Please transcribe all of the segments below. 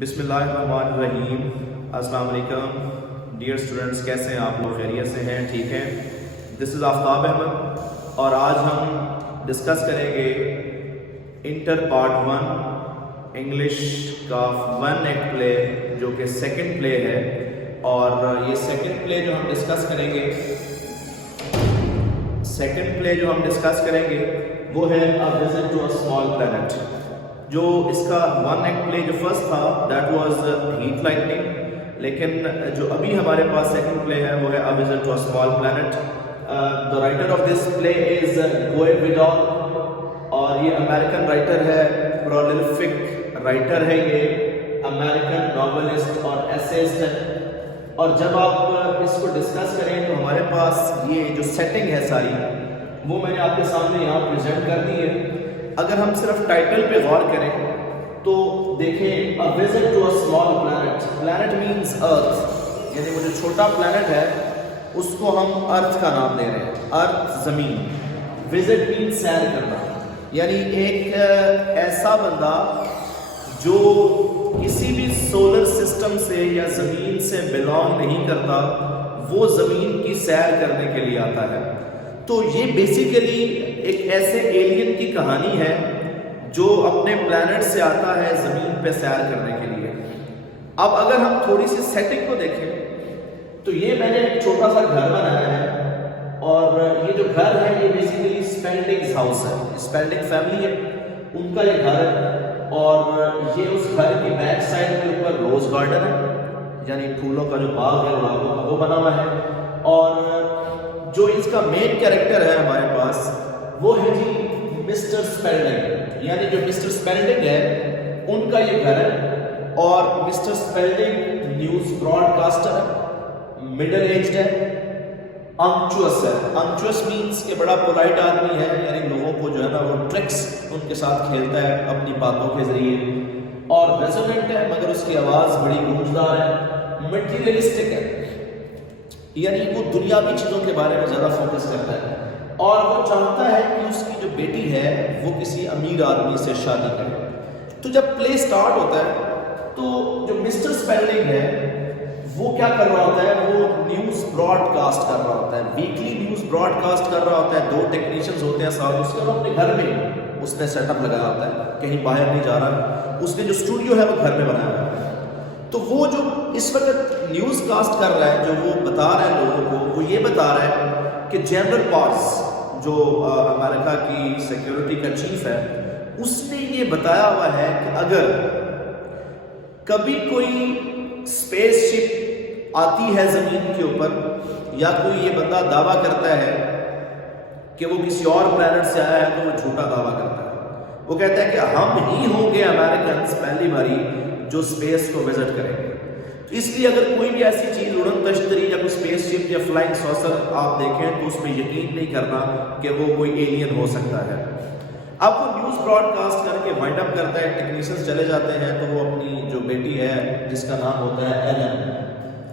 بسم اللہ الرحمن الرحیم۔ السلام علیکم ڈیئر اسٹوڈنٹس، کیسے ہیں آپ لوگ؟ خیریت سے ہیں؟ ٹھیک ہیں؟ دس از آفتاب احمد اور آج ہم ڈسکس کریں گے انٹر پارٹ 1 انگلش کا 1 ایکٹ پلے جو کہ سیکنڈ پلے ہے، اور یہ سیکنڈ پلے جو ہم ڈسکس کریں گے وہ ہے A Visit to a Small Planet۔ جو اس کا 1 ایکٹ پلے جو فرسٹ تھا دیٹ واز ہیٹ لائٹننگ، لیکن جو ابھی ہمارے پاس سیکنڈ پلے ہے وہ ہے A Visit to a Small Planet۔ the writer of this play is Goethe Vidal، اور یہ امریکن رائٹر ہے، پرولیفک رائٹر ہے، یہ امریکن ناولسٹ اور ایسیسٹ ہے۔ اور جب آپ اس کو ڈسکس کریں تو ہمارے پاس یہ جو سیٹنگ ہے ساری وہ میں نے آپ کے سامنے یہاں پریزنٹ کر دی ہے۔ اگر ہم صرف ٹائٹل پہ غور کریں تو دیکھیں A Visit to a Small Planet، plant means earth, یعنی وہ جو چھوٹا پلانٹ ہے اس کو ہم ارتھ کا نام دے رہے ہیں، ارتھ زمین۔ وزٹ مینز سیر کرنا، یعنی ایک ایسا بندہ جو کسی بھی سولر سسٹم سے یا زمین سے بلانگ نہیں کرتا، وہ زمین کی سیر کرنے کے لیے آتا ہے۔ تو یہ بیسیکلی ایک ایسے ایلین کی کہانی ہے جو اپنے پلانٹ سے آتا ہے زمین پہ سیر کرنے کے لیے۔ اب اگر ہم تھوڑی سی سیٹنگ کو دیکھیں تو یہ میں نے ایک چھوٹا سا گھر بنایا ہے، اور یہ جو گھر ہے یہ بیسیکلی اسپیلڈنگز ہاؤس ہے، اسپیلڈنگ فیملی ہے، ان کا یہ گھر ہے، اور یہ اس گھر کی بیک سائڈ کے اوپر روز گارڈن ہے، یعنی پھولوں کا جو باغ ہے گلابوں کا وہ بنا ہوا ہے۔ اور جو اس کا مین کیریکٹر ہے ہمارے پاس وہ ہے جی مسٹر اسپیلڈنگ، یعنی جو مسٹر اسپیلڈنگ ہے ان کا یہ گھر ہے، اور مسٹر اسپیلڈنگ نیوز براڈ کاسٹر ہے، مڈل ایجڈ ہے، انکچوس ہے۔ انکچوس مینس کہ بڑا پولائٹ آدمی ہے، یعنی لوگوں کو جو ہے نا وہ ٹرکس ان کے ساتھ کھیلتا ہے اپنی باتوں کے ذریعے، اور ریزوننٹ ہے مگر اس کی آواز بڑی گونجدار ہے، مٹیریلسٹک ہے، یعنی وہ دنیاوی چیزوں کے بارے میں زیادہ فوکس کرتا ہے، اور وہ چاہتا ہے کہ اس کی جو بیٹی ہے وہ کسی امیر آدمی سے شادی کرے۔ تو جب پلے سٹارٹ ہوتا ہے تو جو مسٹر اسپیلڈنگ ہے وہ کیا کر رہا ہوتا ہے، وہ نیوز براڈ کاسٹ کر رہا ہوتا ہے، ویکلی نیوز براڈ کاسٹ کر رہا ہوتا ہے۔ 2 ٹیکنیشینز ہوتے ہیں ساتھ اس کے، اور اپنے گھر میں اس نے سیٹ اپ لگایا ہوتا ہے، کہیں باہر نہیں جا رہا، اس نے جو اسٹوڈیو ہے وہ گھر میں بنایا ہوا ہے۔ تو وہ جو اس وقت نیوز کاسٹ کر رہا ہے، جو وہ بتا رہا ہے لوگوں کو، وہ یہ بتا رہا ہے کہ جنرل پارس جو امریکہ کی سیکیورٹی کا چیف ہے، اس نے یہ بتایا ہوا ہے کہ اگر کبھی کوئی اسپیس شپ آتی ہے زمین کے اوپر، یا کوئی یہ بندہ دعویٰ کرتا ہے کہ وہ کسی اور پلانٹ سے آیا ہے تو وہ جھوٹا دعویٰ کرتا ہے۔ وہ کہتا ہے کہ ہم ہی ہوں گے امریکنز پہلی باری جو اسپیس کو وزٹ کریں گے۔ تو اس لیے اگر کوئی بھی ایسی چیز اڑن تشتری یا کوئی اسپیس شپ یا فلائنگ سوسر آپ دیکھیں تو اس پہ یقین نہیں کرنا کہ وہ کوئی ایلین ہو سکتا ہے۔ اب وہ نیوز براڈ کاسٹ کر کے وائنڈ اپ کرتا ہے، ٹیکنیشینز چلے جاتے ہیں، تو وہ اپنی جو بیٹی ہے جس کا نام ہوتا ہے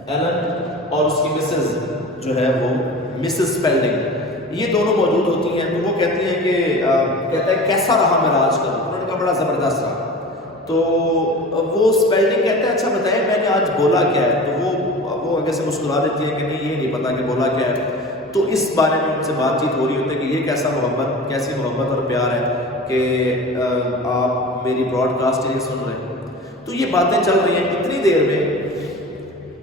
ایلن، اور اس کی مسز جو ہے وہ مسز اسپیلڈنگ، یہ دونوں موجود ہوتی ہیں۔ تو وہ کہتی ہیں کہ کہتا ہے کیسا رہا میرا آج کا؟ انہوں نے کہا بڑا زبردست رہا۔ تو وہ اسپیلڈنگ کہتے ہیں اچھا بتائیں میں نے آج بولا کیا ہے؟ تو وہ آگے سے مسکرا دیتی ہے کہ نہیں یہ نہیں پتا کہ بولا کیا ہے۔ تو اس بارے میں ان سے بات چیت ہو رہی ہوتی ہے کہ یہ کیسی محبت اور پیار ہے کہ آپ میری براڈ کاسٹنگ سن رہے ہیں۔ تو یہ باتیں چل رہی ہیں، اتنی دیر میں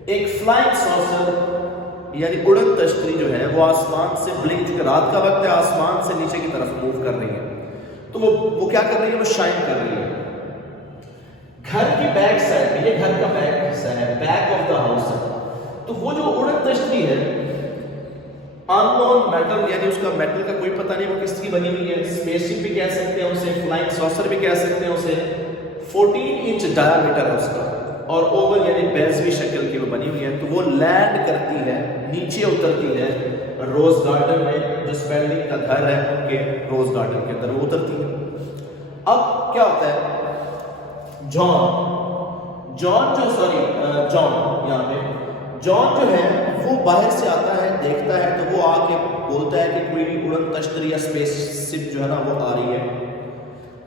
ایک فلائنگ سوسر یعنی اڑن تشتری جو ہے وہ آسمان سے بلنک، چونکہ رات کا وقت ہے، آسمان سے نیچے کی طرف موو کر رہی ہے۔ تو وہ کیا کر رہی ہے؟ وہ شائن کر رہی ہے۔ گھر کی بیک سائڈ میں، یہ گھر کا بیک حصہ ہے، بیک آف دا ہاؤس ہے، تو وہ جو اڑن تشتری ہے ان نون میٹل، یعنی اس کا میٹل کا کوئی پتہ نہیں وہ کس کی بنی ہوئی ہے، اسپیس شپ بھی کہہ سکتے ہیں اسے، فلائنگ سوسر بھی کہہ سکتے ہیں اسے، 14 انچ ڈایا میٹر ہے اس کا، اور اوول یعنی بیزوی شکل کی وہ بنی ہوئی ہے۔ تو وہ لینڈ کرتی ہے، نیچے اترتی ہے روز گارڈن میں، جو اسپیلڈنگ کا گھر ہے ان کے روز گارڈن کے اندر وہ اترتی ہے۔ اب کیا ہوتا ہے، جان جو ہے وہ باہر سے آتا ہے، دیکھتا ہے، تو وہ آ کے بولتا ہے کہ کوئی اڑن تشتری یا اسپیس شپ جو ہے نا وہ آ رہی ہے۔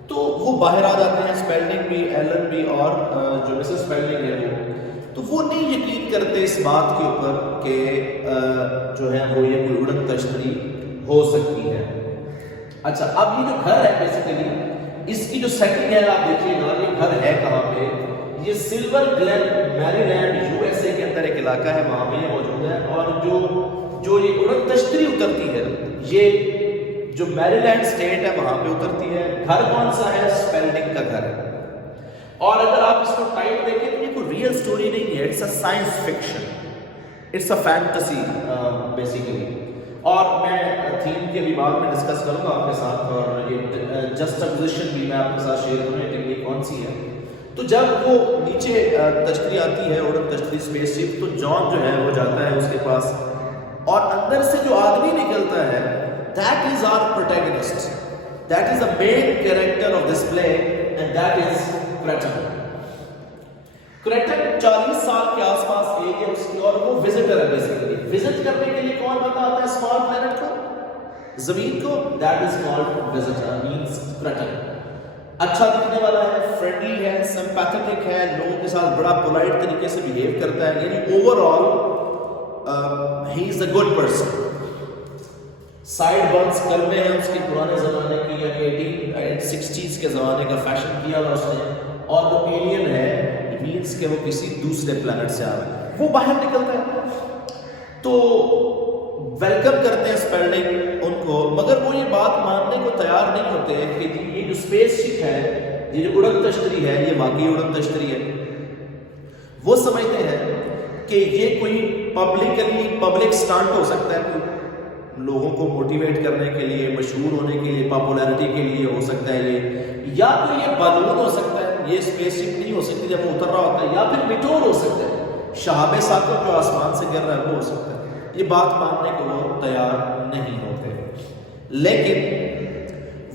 تو وہ باہر آ جاتے ہیں، اسپیلڈنگ بھی، ایلن بھی، اور جو مسز اسپیلڈنگ ہے وہ نہیں یقین کرتے اس بات کے اوپر کہ جو ہے وہ یہ کوئی اڑن تشتری ہو سکتی ہے۔ اچھا، اب یہ جو گھر ہے بیسیکلی اس کی جو سیٹنگ ہے آپ دیکھیے گا، یہ گھر ہے کہاں پہ؟ یہ سلور گلین میری لینڈ یو ایس اے کے اندر ایک علاقہ ہے، وہاں پہ یہ موجود ہے۔ اور جو یہ اڑن تشتری اترتی ہے یہ جو میری لینڈ اسٹیٹ ہے وہاں پہ اترتی ہے۔ گھر کون سا ہے؟ اسپیلڈنگ کا گھر ہے۔ اور اگر آپ اس کو ٹائپ دیکھیں تو یہ کوئی ریئل سٹوری نہیں ہے، it's a science fiction, it's a fantasy basically. اور میں تھیم کے بھی بعد میں ڈسکس کروں گا آپ کے ساتھ، اور یہ جسٹپوزیشن بھی میں آپ کے ساتھ شیئر کروں گا ٹیکنیک کون سی ہے۔ تو جب وہ نیچے تشتری آتی ہے، اڑن تشتری اسپیس شپ، تو جان جو ہے وہ جاتا ہے اس کے پاس، اور اندر سے جو آدمی نکلتا ہے that is our protagonist, that is the main character of this play, and that is Cretan. Cretan 40 سال کے آس پاس ایج ہے اس کی، اور وہ وزٹر ہے بیسیکلی۔ وزٹ کرنے کے لیے کون بندہ آتا ہے اسمال پلینٹ کو، زمین کو؟ that is called visitor, means Cretan۔ اچھا دکھنے والا ہے، فرینڈلی ہے، سمپیتھیٹک ہے، لوگوں کے ساتھ بڑا پولائٹ طریقے سے بہیو کرتا ہے، یعنی overall he is a good person. Sideburns کلمے ہیں اس کی پرانے زمانے کی، یا 1860s کے زمانے کا فیشن کیا ہوا اس نے، اور وہ ایلین ہے، مینس کہ وہ کسی دوسرے پلانٹ سے آ رہا ہے۔ وہ باہر نکلتا ہے تو ویلکم کرتے ہیں اسپیلڈنگ ان کو، مگر وہ یہ بات ماننے کو تیار نہیں ہوتے کہ یہ جو اسپیس شپ ہے، یہ جو اڑن تشتری ہے، یہ واقعی اڑن تشتری ہے۔ وہ سمجھتے ہیں کہ یہ کوئی پبلک سٹانٹ ہو سکتا ہے، لوگوں کو موٹیویٹ کرنے کے لیے، مشہور ہونے کے لیے، پاپولیرٹی کے لیے ہو سکتا ہے یہ، یا تو یہ بالون ہو سکتا ہے، یہ اسپیس شپ نہیں ہو سکتی جب وہ اتر رہا ہوتا ہے، یا پھر میٹور ہو سکتا ہے، شہاب ثاقب جو آسمان سے گر رہا ہے وہ ہو سکتا ہے۔ یہ بات ماننے کو وہ تیار نہیں ہوتے، لیکن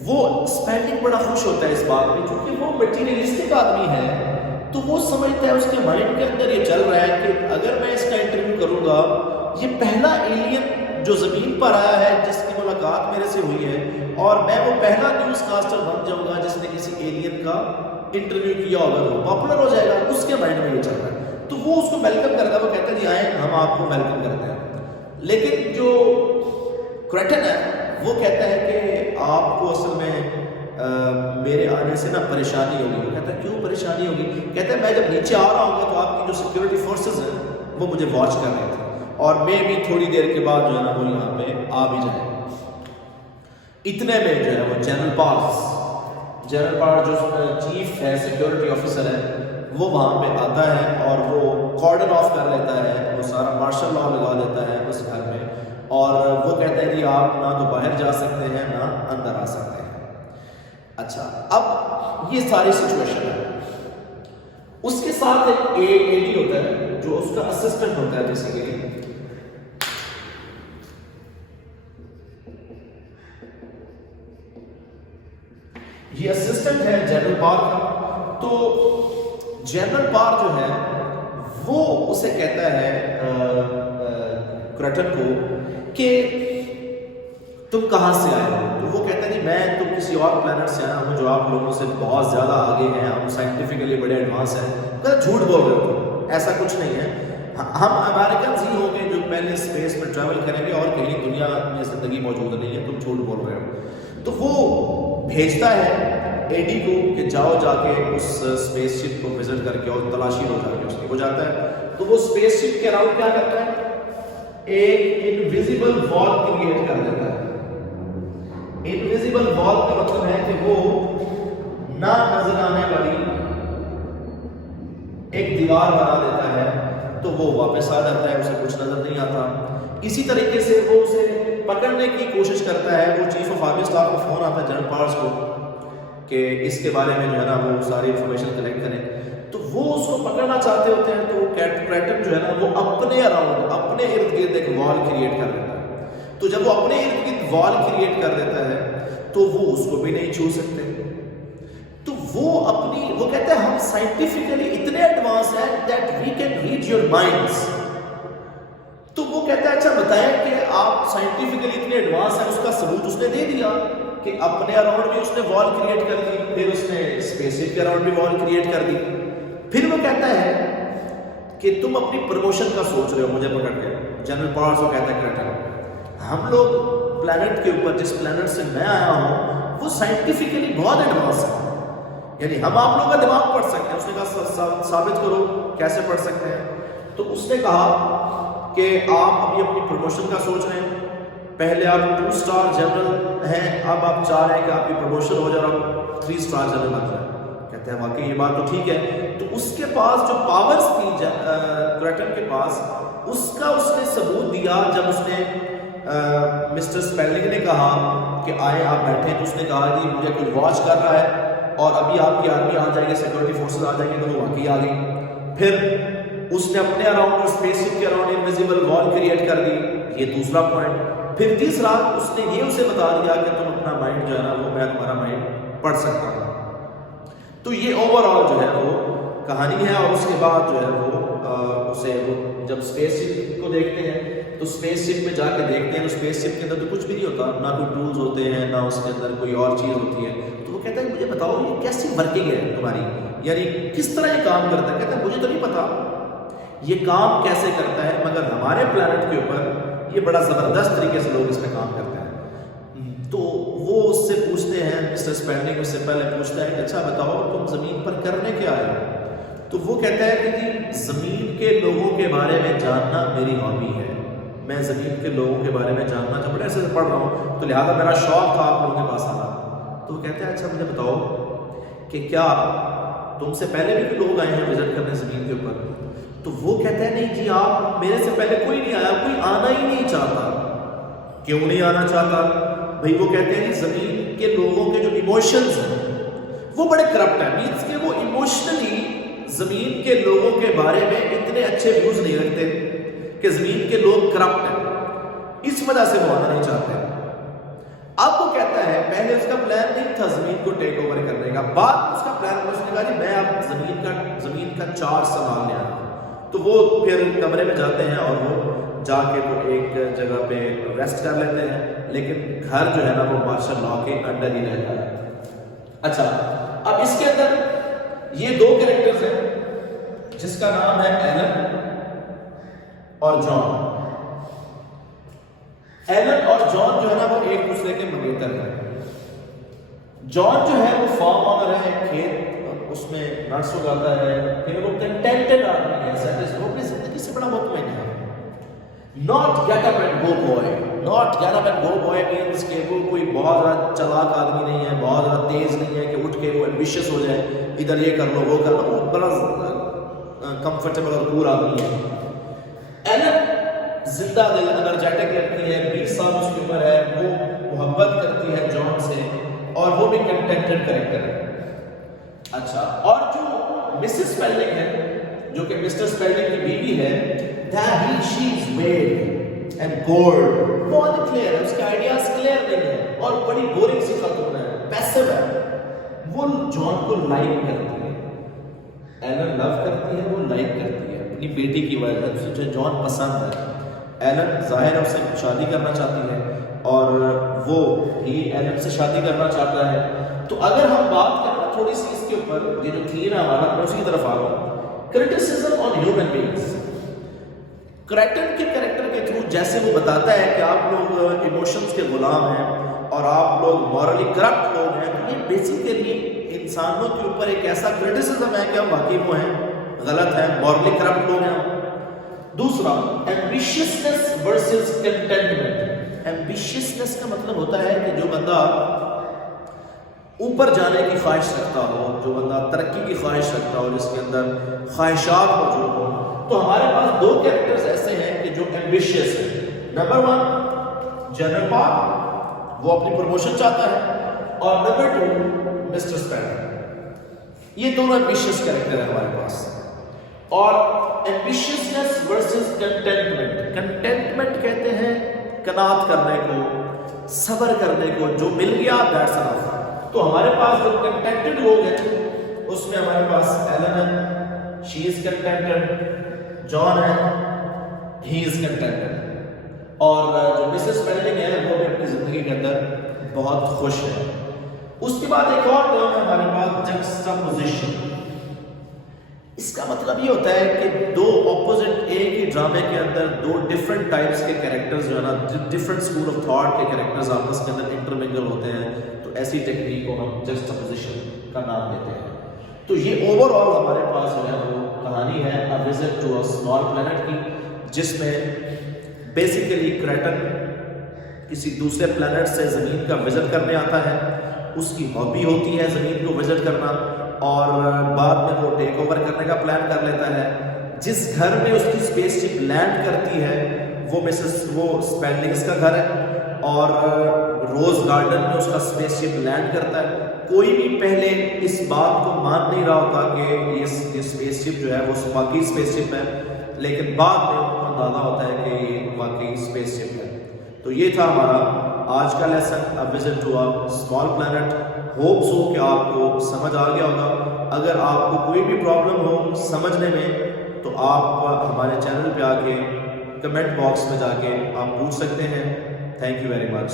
وہ اسپیلڈنگ بڑا خوش ہوتا ہے اس بات میں، کیونکہ وہ مٹیریلسٹک آدمی ہے، تو وہ سمجھتا ہے، اس کے مائنڈ کے اندر یہ چل رہا ہے کہ اگر میں اس کا انٹرویو کروں گا، یہ پہلا ایلین جو زمین پر آیا ہے جس کی ملاقات میرے سے ہوئی ہے، اور میں وہ پہلا نیوز کاسٹر بن جاؤں گا جس نے کسی ایلین کا انٹرویو کیا ہوگا، وہ پاپولر ہو جائے گا، اس کے مائنڈ میں یہ چل رہا ہے۔ تو وہ اس کو ویلکم کرتا ہے، وہ کہتا ہے جی آئیں، ہم آپ کو ویلکم کرتے ہیں۔ لیکن جو کریٹن ہے وہ کہتا ہے کہ آپ کو اصل میں میرے آنے سے نا پریشانی ہوگی۔ وہ کہتا ہے کیوں پریشانی ہوگی؟ کہتا ہے میں جب نیچے آ رہا ہوں گا تو آپ کی جو سیکیورٹی فورسز ہیں وہ مجھے واچ کر رہے تھے، اور میں بھی تھوڑی دیر کے بعد جو ہے نا وہ یہاں پہ آ بھی جائے۔ اتنے میں جو ہے وہ جنرل پار جو چیف ہے، سیکیورٹی آفیسر ہے، وہ وہاں پہ آتا ہے اور وہ کارڈن آف کر لیتا ہے، وہ سارا مارشل لا لگا دیتا ہے اس گھر میں، اور وہ کہتا ہے کہ آپ نہ تو باہر جا سکتے ہیں نہ اندر آ سکتے ہیں۔ اچھا، اب یہ ساری سچویشن ہے، اس کے ساتھ ایک اے ڈی ہوتا ہے جو اس کا اسسٹنٹ ہوتا ہے بیسیکلی۔ یہ اسسٹنٹ ہے جنرل پار کا۔ تو جنرل پار جو ہے وہ اسے کہتا ہے کریٹن کو کہ تم کہاں سے آئے ہو؟ تو وہ کہتا ہے کہ میں تو کسی اور پلانٹ سے آیا ہوں جو آپ لوگوں سے بہت زیادہ آگے ہیں، ہم سائنٹیفکلی بڑے ایڈوانس ہیں۔ کہتا جھوٹ بول رہے ہو، ایسا کچھ نہیں ہے، ہم امریکنز ہی ہوں گے جو پہلے اسپیس میں ٹریول کریں گے، اور کہیں دنیا میں زندگی موجود نہیں ہے، تم جھوٹ بول رہے ہو۔ تو وہ بھیجتا ہے اے ڈی کو کہ جاؤ جا کے اس اسپیس شپ کو وزٹ کر کے اور تلاشی لو جا کے اس کی۔ وہ جاتا ہے تو وہ اسپیس شپ کے اراؤنڈ کیا کرتا ہے؟ ایک انویزیبل وال کریٹ کر دیتا ہے۔ انویزیبل وال کا مطلب ہے کہ وہ نہ نظر آنے والی ایک دیوار بنا دیتا ہے، تو وہ واپس آ جاتا ہے، اسے کچھ نظر نہیں آتا۔ اسی طریقے سے وہ اسے پکڑنے کی کوشش کرتا ہے، وہ چیف آف آرمی اسٹاف کو فون آتا ہے جنرل پارس کو کہ اس کے بارے میں جو ہے نا وہ ساری انفارمیشن کلیکٹ کریں، تو وہ اس کو پکڑنا چاہتے ہوتے ہیں۔ تو کریٹن جو ہے نا وہ اپنے اراؤنڈ، اپنے ارد گرد ایک وال کریٹ کر دیتا ہے۔ تو جب وہ اپنے ارد گرد وال کریٹ کر دیتا ہے تو وہ اس کو بھی نہیں چھو سکتے۔ تو وہ کہتے ہیں ہم سائنٹیفکلی اتنے ایڈوانس ہیں that we can read your minds. تو وہ کہتا ہے اچھا بتائیں کہ آپ سائنٹیفکلی اتنے ایڈوانس ہیں، اس کا ثبوت اس نے دے دیا کہ اپنے اراؤنڈ بھی اس نے وال کریٹ کر دی، پھر اس نے اسپیس شپ کے اراؤنڈ بھی وال کریٹ کر دی. پھر وہ کہتا ہے کہ تم اپنی پروموشن کا سوچ رہے ہو مجھے پکڑ کے. جنرل پاورز کو کہتا ہے کریٹن، ہم لوگ پلانٹ کے اوپر جس پلانٹ سے میں آیا ہوں وہ سائنٹیفکلی بہت ایڈوانس ہے، یعنی ہم آپ لوگوں کا دماغ پڑھ سکتے ہیں. اس نے کہا ثابت کرو کیسے پڑھ سکتے ہیں. تو اس نے کہا کہ آپ ابھی اپنی پروموشن کا سوچ رہے ہیں، پہلے آپ 2 اسٹار جنرل ہیں، اب آپ چاہ رہے ہیں کہ آپ کی پروموشن ہو جائے اور آپ 3 اسٹار جنرل بن جائیں. کہتے ہیں واقعی یہ بات تو ٹھیک ہے. تو اس کے پاس جو پاورز تھی کریٹن کے پاس، اس کا اس نے ثبوت دیا. جب اس نے مسٹر اسپیلنگ نے کہا کہ آئے آپ بیٹھے، تو اس نے کہا کہ مجھے کچھ واچ کر رہا ہے اور ابھی آپ کی آرمی آ جائے گی، سیکورٹی فورسز آ جائیں گے. تو وہ واقعی آ گئی. پھر اس نے اپنے اراؤنڈ اور اسپیس شپ کے اراؤنڈ انویزیبل وال کریٹ کر دی. یہ دوسرا پوائنٹ. پھر تیسرا اس نے یہ اسے بتا دیا کہ تم اپنا مائنڈ جو ہے نا وہ میں تمہارا مائنڈ پڑھ سکتا ہوں. تو یہ اوور آل جو ہے وہ کہانی ہے. اور اس کے بعد جو ہے وہ اسے وہ جب اسپیس شپ کو دیکھتے ہیں تو اسپیس شپ میں جا کے دیکھتے ہیں تو اسپیس شپ کے اندر تو کچھ بھی نہیں ہوتا، نہ کوئی ٹولز ہوتے ہیں، نہ اس کے اندر کوئی اور چیز ہوتی ہے. تو وہ کہتا ہے مجھے بتاؤ یہ کیسی ورکنگ ہے تمہاری، یعنی کس طرح یہ کام کرتا ہے. کہتا ہے مجھے تو نہیں پتا یہ کام کیسے کرتا ہے، مگر ہمارے پلانٹ کے اوپر یہ بڑا زبردست طریقے سے لوگ اس پہ کام کرتے ہیں. تو وہ اس سے پوچھتے ہیں، مسٹر اسپینڈنگ اس سے پہلے پوچھتا ہے کہ اچھا بتاؤ تم زمین پر کرنے کیا آئے. تو وہ کہتا ہے کہ جی زمین کے لوگوں کے بارے میں جاننا میری ہابی ہے، میں زمین کے لوگوں کے بارے میں جاننا جو بڑے عرصے سے پڑھ رہا ہوں، تو لہٰذا میرا شوق تھا آپ لوگوں کے پاس آنا. تو وہ کہتے ہیں اچھا مجھے بتاؤ کہ کیا تم سے پہلے بھی لوگ آئے ہیں وزٹ کرنے زمین کے اوپر. تو وہ کہتے ہیں نہیں جی آپ میرے سے پہلے کوئی نہیں آیا، کوئی آنا ہی نہیں چاہتا. کیوں نہیں آنا چاہتا بھائی؟ وہ کہتے ہیں کہ زمین کے لوگوں کے جو ایموشنز ہیں وہ بڑے کرپٹ ہیں. مینس کہ وہ ایموشنلی زمین کے لوگوں کے بارے میں اتنے اچھے ویوز نہیں رکھتے کہ زمین کے لوگ کرپٹ ہیں، اس وجہ سے وہ آنا نہیں چاہتے. اب وہ کہتا ہے پہلے اس کا پلان نہیں تھا زمین کو ٹیک اوور کرنے کا، بعد میں اس کا پلان اس نے کہا جی میں اب زمین کا چارج سنبھالنے آیا. تو وہ پھر کمرے میں جاتے ہیں اور وہ جا کے تو ایک جگہ پہ ریسٹ کر لیتے ہیں، لیکن گھر جو ہے نا وہ مارشل لاء کے انڈر ہی رہتا ہے. اچھا اب اس کے اندر یہ 2 کریکٹرز ہیں جس کا نام ہے ایلن اور جان. ایلن اور جان جو ہے نا وہ ایک دوسرے کے منگیتر ہیں. جان جو ہے وہ فارم آنر ہے، کھیت اس میں نٹس اگاتا ہے، پھر وہ کنٹینٹڈ آدمی ہے، وہ اپنی زندگی سے بڑا مطمئن ہے. Not get up and go boy. Not get up and go boy means کہ وہ کوئی بہت زیادہ چلاک آدمی نہیں ہے، بہت زیادہ تیز نہیں ہے کہ اٹھ کے وہ ایمبیشیس ہو جائے، ادھر یہ کر لو وہ کر لو. وہ بڑا کمفرٹیبل اور کول آدمی ہے. ایلن زندہ دل انرجیٹک لڑکی ہے، 20 سال اس کی عمر ہے، وہ محبت کرتی ہے جان سے اور وہ بھی کنٹینٹڈ کریکٹر ہے. اچھا اور جو مسز اسپیلنگ ہے جو کہ مسٹر اسپیلنگ کی بیوی ہے، she is vague and bored. بہت کلیئر ہے، اس کے آئیڈیاز کلیئر نہیں ہے اور بڑی بورنگ سی خاتون ہے، پیسو ہے. وہ جان کو لائک کرتی ہے، ایلن لو کرتی ہے، وہ لائک کرتی ہے اپنی بیٹی کی وجہ سے. جو جان پسند ہے، ایلن ظاہر ہے اس سے شادی کرنا چاہتی ہے اور وہ بھی ایلن سے شادی کرنا چاہتا ہے. تو اگر ہم بات کریں تھوڑی سی اس کے اوپر، یہ جو تھیم ہے ہمارا، میں اسی کی طرف آ رہا ہوں. Criticism on human beings. Character کے کریکٹر کے تھرو جیسے وہ بتاتا ہے کہ آپ لوگ ایموشنز کے غلام ہیں اور آپ لوگ مورلی کرپٹ لوگ ہیں، تو یہ بیسیکلی انسانوں کے اوپر ایک ایسا کرٹیسزم ہے کہ ہم واقعی وہ ہیں، غلط ہیں، مورلی کرپٹ لوگ ہیں. دوسرا ایمبیشیسنس ورسز کنٹینٹمنٹ. ایمبیشیسنس کا مطلب ہوتا ہے کہ جو بندہ اوپر جانے کی خواہش رکھتا ہو، جو بندہ ترقی کی خواہش رکھتا ہو، جس کے اندر خواہشات موجود ہو. تو ہمارے پاس 2 کریکٹرز ایسے ہیں کہ جو ایمبیشیس ہیں. نمبر 1 جنرل پارک، وہ اپنی پروموشن چاہتا ہے، اور نمبر 2 مسٹر اسپینڈر. یہ دونوں ایمبیشیس کریکٹر ہیں ہمارے پاس. اور ایمبیشیسنس ورسز کنٹینٹمنٹ. کنٹینٹمنٹ کہتے ہیں قناعت کرنے کو، صبر کرنے کو، جو مل گیا دیٹس انف. تو ہمارے پاس جو کنٹینٹڈ لوگ ہیں اس میں ہمارے پاس ایلن ہے، شی از کنٹینٹڈ. جان ہے، ہی از کنٹینٹڈ. اور جو مسز اسپیلنگ ہے وہ بھی اپنی زندگی کے اندر بہت خوش ہے. اس کے بعد ایک اور ٹرم ہے ہمارے پاس جکسٹاپوزیشن. اس کا مطلب یہ ہوتا ہے کہ دو اپوزٹ ایک ہی ڈرامے کے اندر دو ڈفرنٹ ٹائپس کے کریکٹرز جو ہے نا, ڈفرنٹ اسکول آف تھاٹ کے کریکٹرز آپس کے اندر انٹرمنگل ہوتے ہیں, تو ایسی ٹیکنیک کو ہم جکسٹاپوزیشن کا نام دیتے ہیں. تو یہ اوور آل ہمارے پاس جو ہے وہ کہانی ہے A Visit to a Small Planet کی, جس میں بیسیکلی کریٹن کسی دوسرے پلانٹ سے زمین کا وزٹ کرنے آتا ہے. اس کی ہابی ہوتی ہے زمین کو وزٹ کرنا, اور بعد میں وہ ٹیک اوور کرنے کا پلان کر لیتا ہے. جس گھر میں اس کی اسپیس شپ لینڈ کرتی ہے وہ اسپینڈنگس کا گھر ہے, اور روز گارڈن میں اس کا اسپیس شپ لینڈ کرتا ہے. کوئی بھی پہلے اس بات کو مان نہیں رہا ہوتا کہ یہ اسپیس شپ جو ہے وہ واقعی اسپیس شپ ہے, لیکن بعد میں ان کو اندازہ ہوتا ہے کہ یہ واقعی اسپیس شپ ہے. تو یہ تھا ہمارا آج کا lesson A Visit to a Small Planet. Hope so کہ آپ کو سمجھ آ گیا ہوگا. اگر آپ کو کوئی بھی پرابلم ہو سمجھنے میں تو آپ ہمارے چینل پہ آ کے کمنٹ باکس میں جا کے آپ پوچھ سکتے ہیں. Thank you very much.